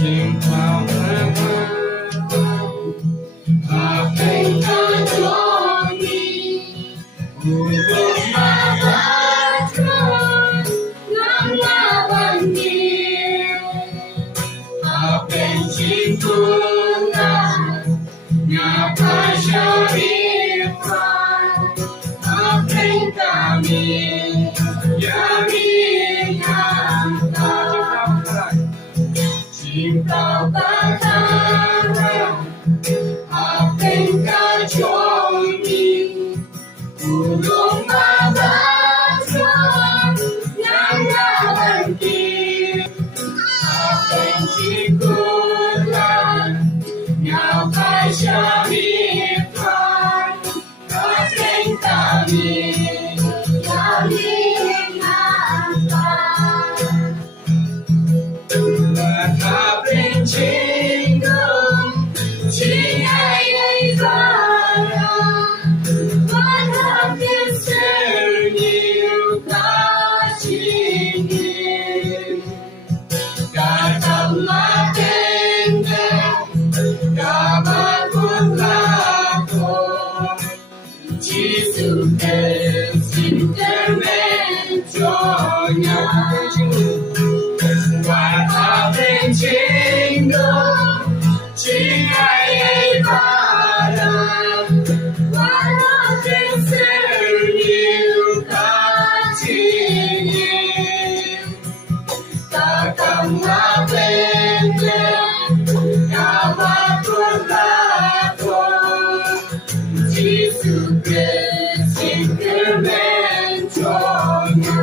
ชิงความรักหากเป็นการโชคดีผู้ลงมารักเธอน้ำลาวันเดียวหากเป็นชิงคุณลางาพาชารีฟ้าหากเป็นกามียามีงามตาชิงตาตาตาหากเป็นการโชคดีผู้ลงมารักเธอน้ำลาวันเดียวหากเป็นชิงคุณลางาพาชารีฟ้าหากเป็นกามียามีงามตาและถ้าเป็นชิงกุมชิงไอ้ฟ้าวันหาเป็นเสียนิ้วกาชิงกาทำมาเป็นเด็กกามาบุญลาโกJesus interventionnya Wahai cinta cingai pada Wahai seriu kasih Takkanlah pendek Kamu lakon Jesus interventionnya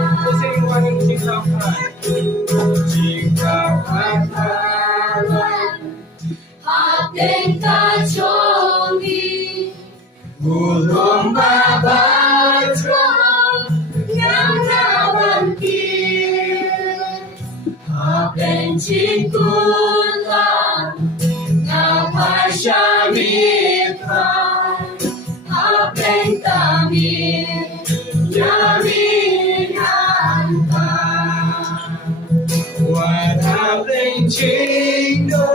Jika bakalan Ating kacungi Bulong babatron Yang nawantir Ating cingkulan Napasyamitan Ating kami Yamingan pa Wahai cinta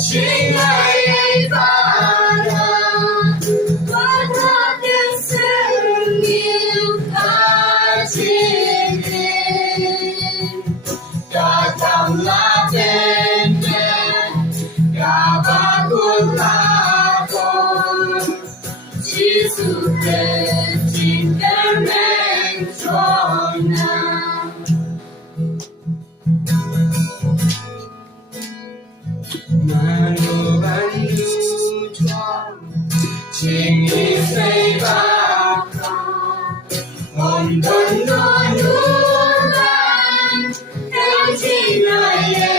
cingai pada Wahai seriu kasih Datanglah pendek Kabarku lakon Jesus interventionnya Manubantu Tuhan Cingis bakal Ondon donuran Yang cingaye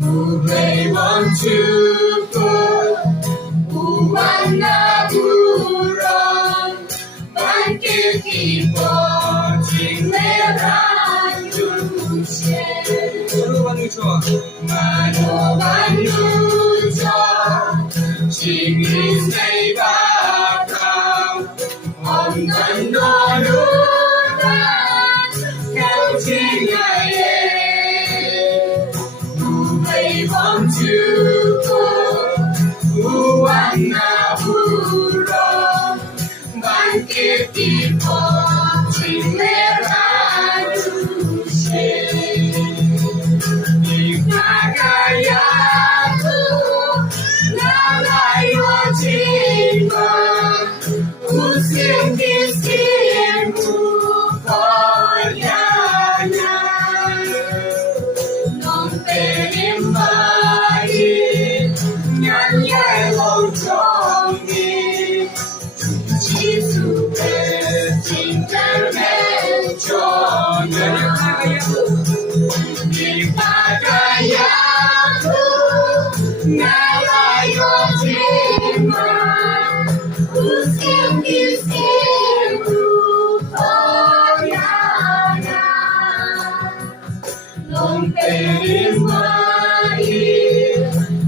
Mulai want to go Uwana buron Bangkit ipo Cingleran Jusyen Manubantu Cingis bakal Ondon donuran Yang cingaye Mulai want to go Uwana buron Bangkit ipo Cingleran Jusyen Ipagayaku Nalayo cinta Using diskinmu Koyanya Non perimbahin Nyanyi loncongi Jesus interventionnya Ipagayaku Nalayo cinta Using diskinmu Koyanya Non perimbahin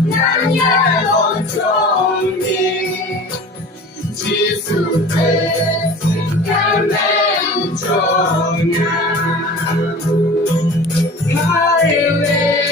Nyanyi loncongi Jesus interventionnya Hallelujah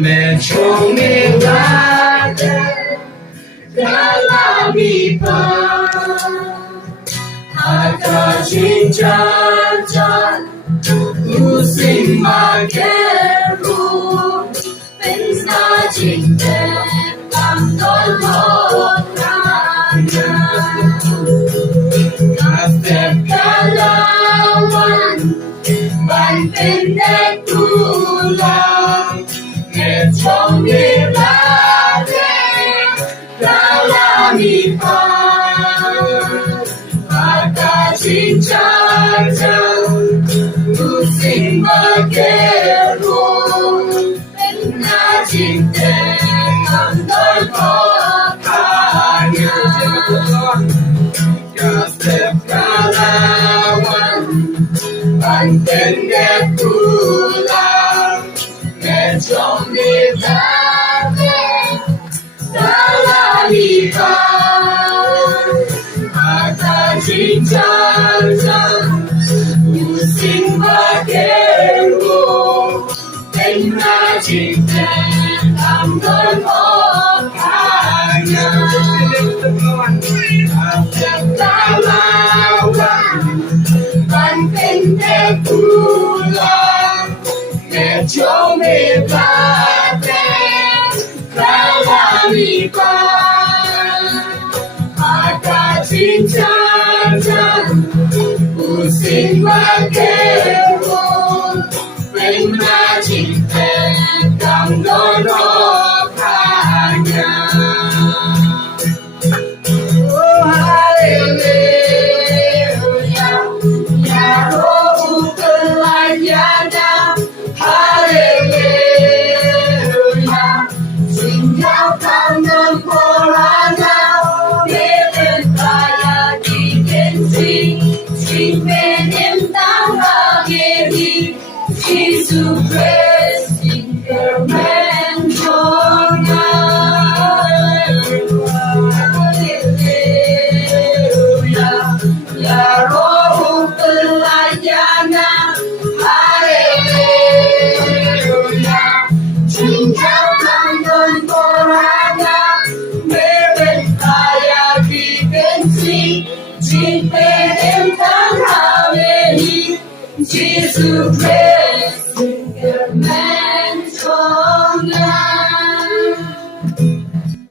แม่จงมีรักกาลามีปาอาจจะชินจันจันอุสิมาเกรูเป็นนาจิตเตตามต้นโลกาญกาเสพกาลาวันบันเป็นเด็กตุลาแม่จงมีรักกาลามีปาอาจจะชินจันจันอุสิมาเกรูเป็นนาจิตเตตามต้นโลกาญกาเสพกาลาวันบันเป็นเด็กตุลาแม่จงมีรักกาลามีปาอาจจะชินจันจันอุสิมาเกรูเป็นนาจิตเตตามต้นโลกาญกาเสพกาลาวันบันเป็นเด็กตุลาแม่จงมีรักกาลามีปาอาจจะชินจันจันอุสิมาเกรูเป็นนาจิตเตตามต้นโลกาญJesus Christ in your mansion, Hallelujah. IAROH PYLLAIT Hallelujah. ชิงเจ้าคำนนโบราณไม่เป็นตายาที่เป็นจริงจริงเป็นทั้งฮาเวลี Jesus Christ